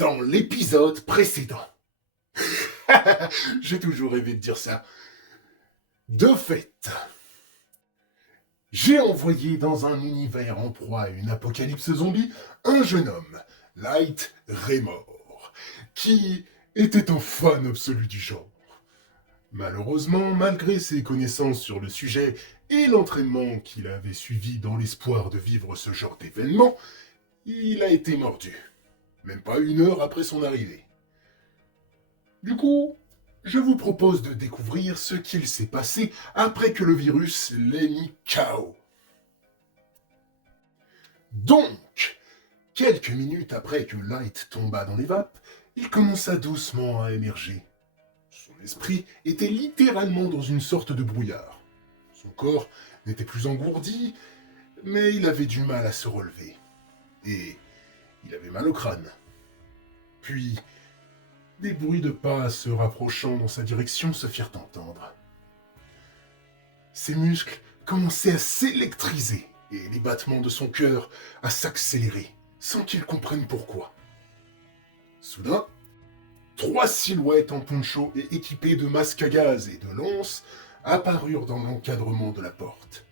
dans l'épisode précédent. J'ai toujours rêvé de dire ça. De fait, j'ai envoyé dans un univers en proie à une apocalypse zombie un jeune homme, Light Raymore, qui était un fan absolu du genre. Malheureusement, malgré ses connaissances sur le sujet et l'entraînement qu'il avait suivi dans l'espoir de vivre ce genre d'événement, il a été mordu, même pas 1 heure après son arrivée. Du coup, je vous propose de découvrir ce qu'il s'est passé après que le virus l'ait mis KO. Donc, quelques minutes après que Light tomba dans les vapes, il commença doucement à émerger. Son esprit était littéralement dans une sorte de brouillard. Son corps n'était plus engourdi, mais il avait du mal à se relever. Et il avait mal au crâne. Puis, des bruits de pas se rapprochant dans sa direction se firent entendre. Ses muscles commençaient à s'électriser et les battements de son cœur à s'accélérer, sans qu'il comprenne pourquoi. Soudain, 3 silhouettes en poncho et équipées de masques à gaz et de lances apparurent dans l'encadrement de la porte.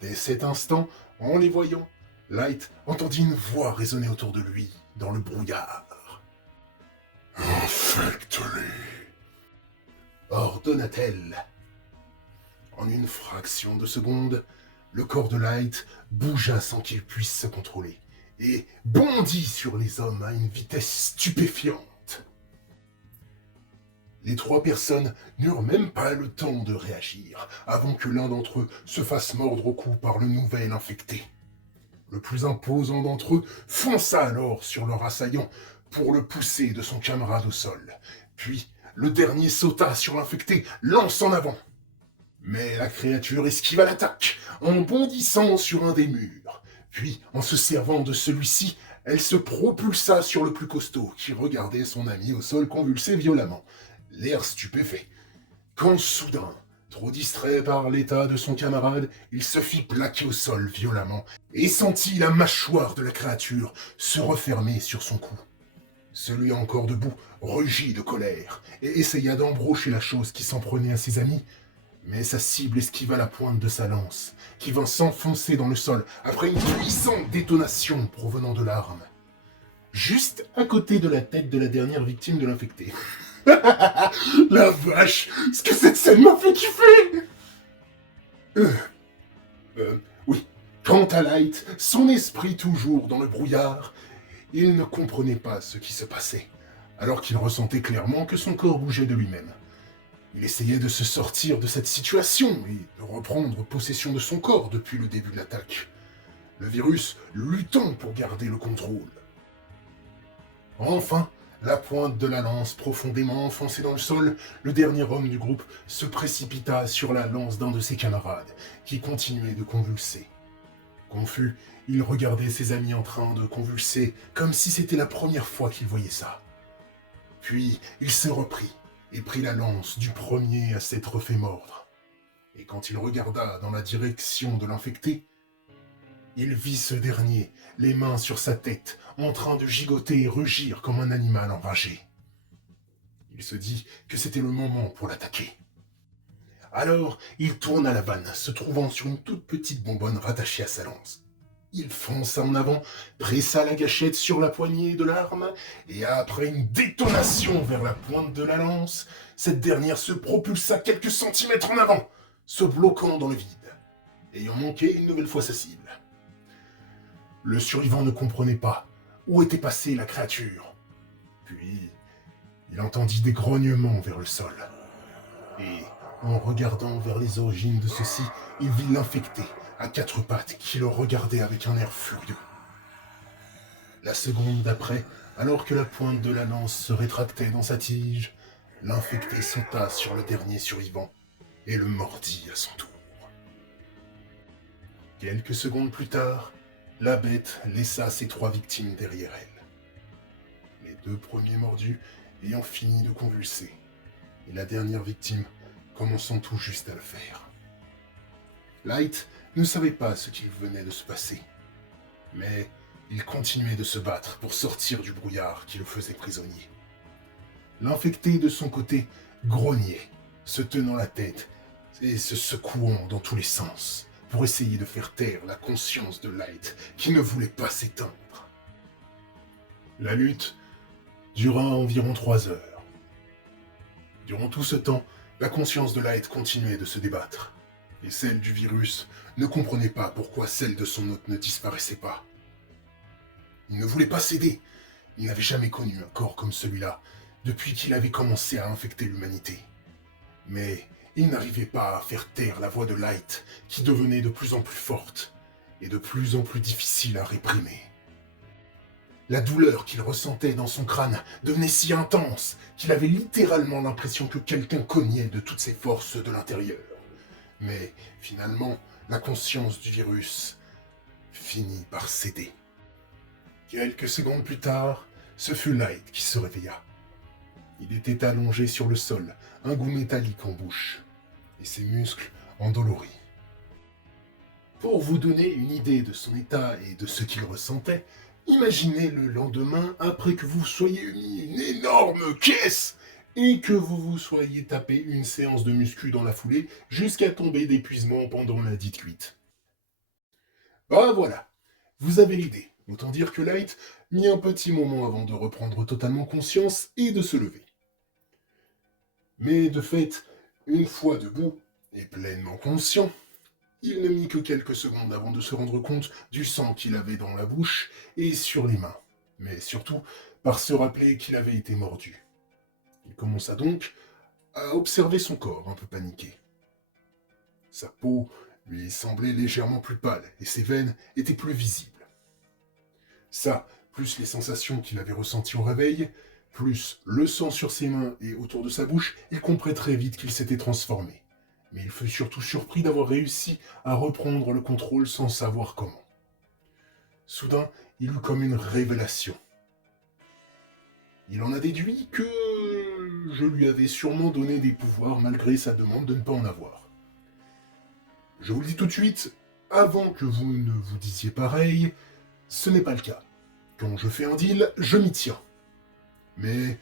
Dès cet instant, en les voyant, Light entendit une voix résonner autour de lui, dans le brouillard. « Infecte-les » ordonna-t-elle. En une fraction de seconde, le corps de Light bougea sans qu'il puisse se contrôler et bondit sur les hommes à une vitesse stupéfiante. Les 3 personnes n'eurent même pas le temps de réagir avant que l'un d'entre eux se fasse mordre au cou par le nouvel infecté. Le plus imposant d'entre eux fonça alors sur leur assaillant pour le pousser de son camarade au sol. Puis, le dernier sauta sur l'infecté, lance en avant. Mais la créature esquiva l'attaque en bondissant sur un des murs. Puis, en se servant de celui-ci, elle se propulsa sur le plus costaud, qui regardait son ami au sol convulsé violemment, l'air stupéfait. Quand soudain, trop distrait par l'état de son camarade, il se fit plaquer au sol violemment et sentit la mâchoire de la créature se refermer sur son cou. Celui encore debout rugit de colère et essaya d'embrocher la chose qui s'en prenait à ses amis, mais sa cible esquiva la pointe de sa lance, qui vint s'enfoncer dans le sol après une puissante détonation provenant de l'arme, juste à côté de la tête de la dernière victime de l'infecté. La vache, ce que cette scène m'a fait kiffer. Oui. Quant à Light, son esprit toujours dans le brouillard, il ne comprenait pas ce qui se passait, alors qu'il ressentait clairement que son corps bougeait de lui-même. Il essayait de se sortir de cette situation et de reprendre possession de son corps depuis le début de l'attaque. Le virus luttant pour garder le contrôle. Enfin, la pointe de la lance profondément enfoncée dans le sol, le dernier homme du groupe se précipita sur la lance d'un de ses camarades, qui continuait de convulser. Confus, il regardait ses amis en train de convulser, comme si c'était la première fois qu'il voyait ça. Puis, il se reprit et prit la lance du premier à s'être fait mordre. Et quand il regarda dans la direction de l'infecté, il vit ce dernier, les mains sur sa tête, en train de gigoter et rugir comme un animal enragé. Il se dit que c'était le moment pour l'attaquer. Alors, il tourna la vanne, se trouvant sur une toute petite bonbonne rattachée à sa lance. Il fonça en avant, pressa la gâchette sur la poignée de l'arme, et après une détonation vers la pointe de la lance, cette dernière se propulsa quelques centimètres en avant, se bloquant dans le vide, ayant manqué une nouvelle fois sa cible. Le survivant ne comprenait pas où était passée la créature. Puis, il entendit des grognements vers le sol. Et, en regardant vers les origines de ceci, il vit l'infecté, à 4 pattes, qui le regardait avec un air furieux. La seconde d'après, alors que la pointe de la lance se rétractait dans sa tige, l'infecté sauta sur le dernier survivant et le mordit à son tour. Quelques secondes plus tard, la bête laissa ses 3 victimes derrière elle. Les 2 premiers mordus ayant fini de convulser, et la dernière victime commençant tout juste à le faire. Light ne savait pas ce qu'il venait de se passer, mais il continuait de se battre pour sortir du brouillard qui le faisait prisonnier. L'infecté, de son côté, grognait, se tenant la tête et se secouant dans tous les sens pour essayer de faire taire la conscience de Light qui ne voulait pas s'éteindre. La lutte dura environ 3 heures. Durant tout ce temps, la conscience de Light continuait de se débattre, et celle du virus ne comprenait pas pourquoi celle de son hôte ne disparaissait pas. Il ne voulait pas céder. Il n'avait jamais connu un corps comme celui-là depuis qu'il avait commencé à infecter l'humanité. Mais il n'arrivait pas à faire taire la voix de Light qui devenait de plus en plus forte et de plus en plus difficile à réprimer. La douleur qu'il ressentait dans son crâne devenait si intense qu'il avait littéralement l'impression que quelqu'un cognait de toutes ses forces de l'intérieur. Mais finalement, la conscience du virus finit par céder. Quelques secondes plus tard, ce fut Light qui se réveilla. Il était allongé sur le sol, un goût métallique en bouche, et ses muscles endoloris. Pour vous donner une idée de son état et de ce qu'il ressentait, imaginez le lendemain après que vous soyez mis une énorme caisse et que vous vous soyez tapé une séance de muscu dans la foulée jusqu'à tomber d'épuisement pendant la dite cuite. Bah voilà, vous avez l'idée. Autant dire que Light mit un petit moment avant de reprendre totalement conscience et de se lever. Mais de fait, une fois debout et pleinement conscient, il ne mit que quelques secondes avant de se rendre compte du sang qu'il avait dans la bouche et sur les mains, mais surtout par se rappeler qu'il avait été mordu. Il commença donc à observer son corps un peu paniqué. Sa peau lui semblait légèrement plus pâle et ses veines étaient plus visibles. Ça, plus les sensations qu'il avait ressenties au réveil, plus le sang sur ses mains et autour de sa bouche, il comprit très vite qu'il s'était transformé. Mais il fut surtout surpris d'avoir réussi à reprendre le contrôle sans savoir comment. Soudain, il eut comme une révélation. Il en a déduit que je lui avais sûrement donné des pouvoirs malgré sa demande de ne pas en avoir. Je vous le dis tout de suite, avant que vous ne vous disiez pareil, ce n'est pas le cas. Quand je fais un deal, je m'y tiens. Mais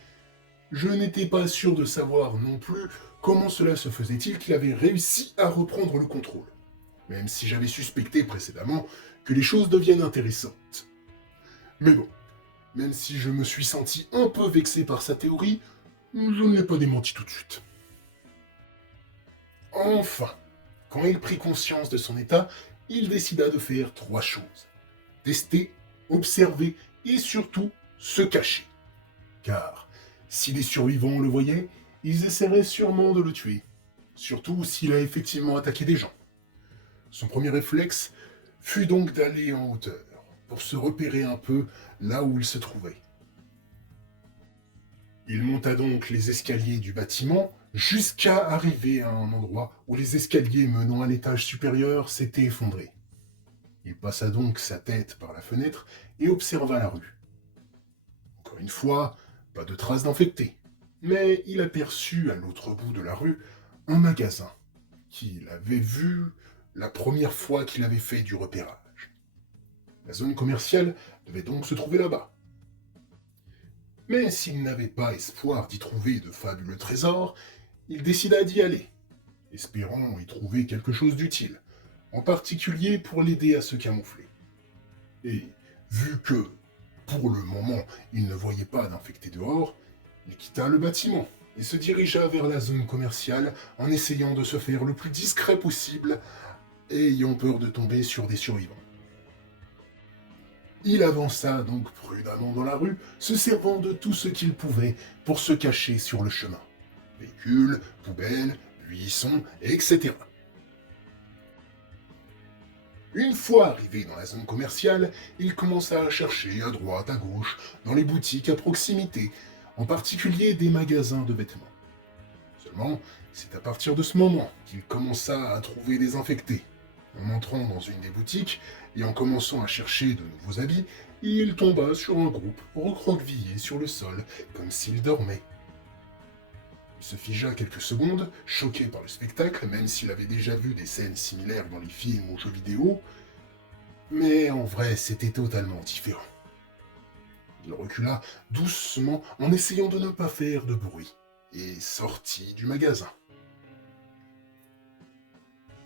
je n'étais pas sûr de savoir non plus comment cela se faisait-il qu'il avait réussi à reprendre le contrôle, même si j'avais suspecté précédemment que les choses deviennent intéressantes. Mais bon, même si je me suis senti un peu vexé par sa théorie, je ne l'ai pas démenti tout de suite. Enfin, quand il prit conscience de son état, il décida de faire 3 choses. Tester, observer et surtout se cacher. Car si les survivants le voyaient, ils essaieraient sûrement de le tuer, surtout s'il a effectivement attaqué des gens. Son premier réflexe fut donc d'aller en hauteur, pour se repérer un peu là où il se trouvait. Il monta donc les escaliers du bâtiment jusqu'à arriver à un endroit où les escaliers menant à l'étage supérieur s'étaient effondrés. Il passa donc sa tête par la fenêtre et observa la rue. Encore une fois, pas de traces d'infectés, mais il aperçut à l'autre bout de la rue un magasin qu'il avait vu la première fois qu'il avait fait du repérage. La zone commerciale devait donc se trouver là-bas. Mais s'il n'avait pas espoir d'y trouver de fabuleux trésors, il décida d'y aller, espérant y trouver quelque chose d'utile, en particulier pour l'aider à se camoufler. Et vu que, pour le moment, il ne voyait pas d'infectés dehors, il quitta le bâtiment et se dirigea vers la zone commerciale en essayant de se faire le plus discret possible et ayant peur de tomber sur des survivants. Il avança donc prudemment dans la rue, se servant de tout ce qu'il pouvait pour se cacher sur le chemin. Véhicules, poubelles, buissons, etc. Une fois arrivé dans la zone commerciale, il commença à chercher à droite, à gauche, dans les boutiques à proximité, en particulier des magasins de vêtements. Seulement, c'est à partir de ce moment qu'il commença à trouver des infectés. En entrant dans une des boutiques et en commençant à chercher de nouveaux habits, il tomba sur un groupe recroquevillé sur le sol, comme s'il dormait. Il se figea quelques secondes, choqué par le spectacle, même s'il avait déjà vu des scènes similaires dans les films ou jeux vidéo, Mais en vrai, c'était totalement différent. Il recula doucement en essayant de ne pas faire de bruit et sortit du magasin.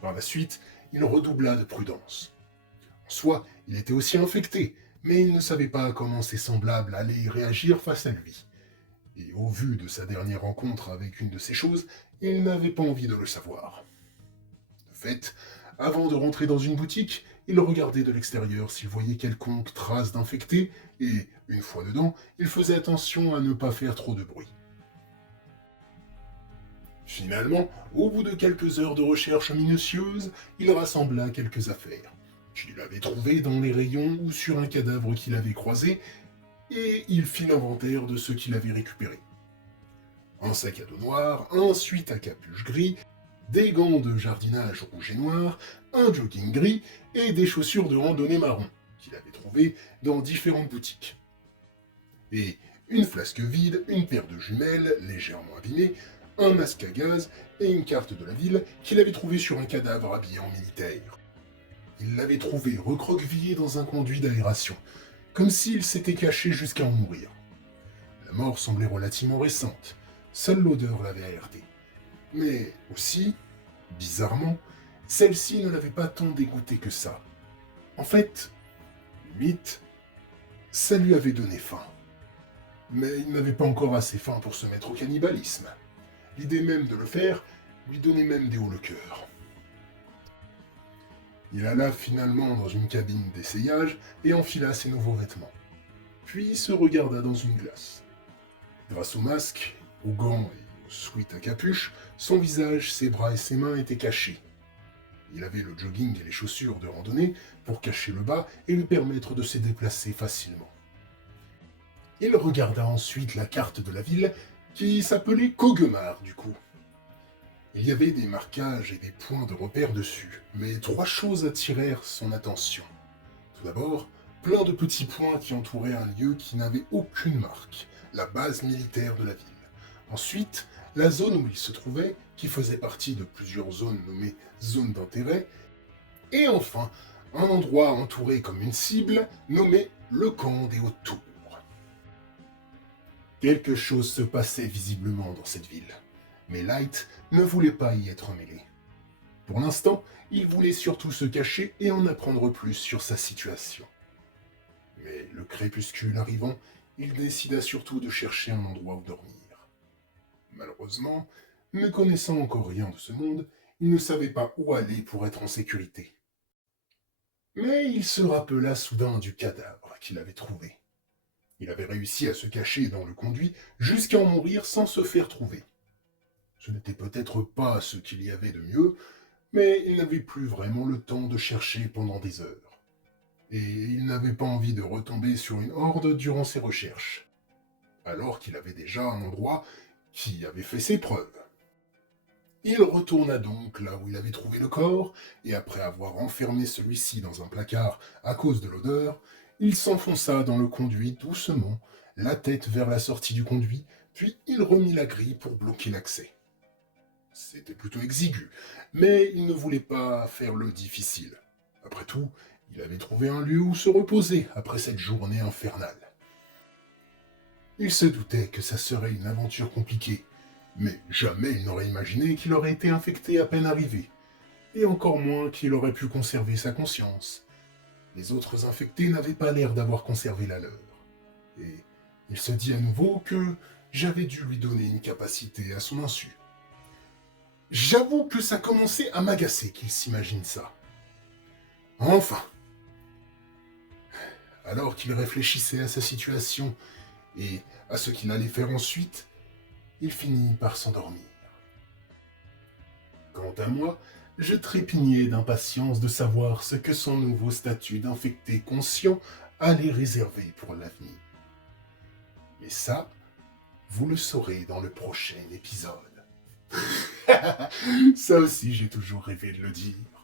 Par la suite, il redoubla de prudence. En soi, il était aussi infecté, mais il ne savait pas comment ses semblables allaient réagir face à lui. Et au vu de sa dernière rencontre avec une de ces choses, il n'avait pas envie de le savoir. De fait, avant de rentrer dans une boutique, il regardait de l'extérieur s'il voyait quelconque trace d'infecté, et, une fois dedans, il faisait attention à ne pas faire trop de bruit. Finalement, au bout de quelques heures de recherche minutieuse, il rassembla quelques affaires qu'il avait trouvées dans les rayons ou sur un cadavre qu'il avait croisé, et il fit l'inventaire de ce qu'il avait récupéré. Un sac à dos noir, un suite à capuche gris, des gants de jardinage rouge et noir, un jogging gris et des chaussures de randonnée marron qu'il avait trouvées dans différentes boutiques. Et une flasque vide, une paire de jumelles légèrement abîmées, un masque à gaz et une carte de la ville qu'il avait trouvée sur un cadavre habillé en militaire. Il l'avait trouvé recroquevillé dans un conduit d'aération, comme s'il s'était caché jusqu'à en mourir. La mort semblait relativement récente, seule l'odeur l'avait alerté. Mais aussi, bizarrement, celle-ci ne l'avait pas tant dégoûté que ça. En fait, limite, ça lui avait donné faim. Mais il n'avait pas encore assez faim pour se mettre au cannibalisme. L'idée même de le faire lui donnait même des hauts le cœur. Il alla finalement dans une cabine d'essayage et enfila ses nouveaux vêtements. Puis se regarda dans une glace. Grâce au masque, aux gants et au sweat à capuche, son visage, ses bras et ses mains étaient cachés. Il avait le jogging et les chaussures de randonnée pour cacher le bas et lui permettre de se déplacer facilement. Il regarda ensuite la carte de la ville qui s'appelait Kogemar du coup. Il y avait des marquages et des points de repère dessus, mais trois choses attirèrent son attention. Tout d'abord, plein de petits points qui entouraient un lieu qui n'avait aucune marque, la base militaire de la ville. Ensuite, la zone où il se trouvait, qui faisait partie de plusieurs zones nommées zones d'intérêt. Et enfin, un endroit entouré comme une cible, nommé le camp des hautes tours. Quelque chose se passait visiblement dans cette ville, mais Light ne voulait pas y être mêlé. Pour l'instant, il voulait surtout se cacher et en apprendre plus sur sa situation. Mais le crépuscule arrivant, il décida surtout de chercher un endroit où dormir. Malheureusement, ne connaissant encore rien de ce monde, il ne savait pas où aller pour être en sécurité. Mais il se rappela soudain du cadavre qu'il avait trouvé. Il avait réussi à se cacher dans le conduit jusqu'à en mourir sans se faire trouver. Ce n'était peut-être pas ce qu'il y avait de mieux, mais il n'avait plus vraiment le temps de chercher pendant des heures. Et il n'avait pas envie de retomber sur une horde durant ses recherches, alors qu'il avait déjà un endroit qui avait fait ses preuves. Il retourna donc là où il avait trouvé le corps, et après avoir enfermé celui-ci dans un placard à cause de l'odeur, il s'enfonça dans le conduit doucement, la tête vers la sortie du conduit, puis il remit la grille pour bloquer l'accès. C'était plutôt exigu, mais il ne voulait pas faire le difficile. Après tout, il avait trouvé un lieu où se reposer après cette journée infernale. Il se doutait que ça serait une aventure compliquée, mais jamais il n'aurait imaginé qu'il aurait été infecté à peine arrivé, et encore moins qu'il aurait pu conserver sa conscience. Les autres infectés n'avaient pas l'air d'avoir conservé la leur, et il se dit à nouveau que j'avais dû lui donner une capacité à son insu. J'avoue que ça commençait à m'agacer qu'il s'imagine ça. Enfin, alors qu'il réfléchissait à sa situation et à ce qu'il allait faire ensuite, il finit par s'endormir. Quant à moi, je trépignais d'impatience de savoir ce que son nouveau statut d'infecté conscient allait réserver pour l'avenir. Mais ça, vous le saurez dans le prochain épisode. Ça aussi, j'ai toujours rêvé de le dire.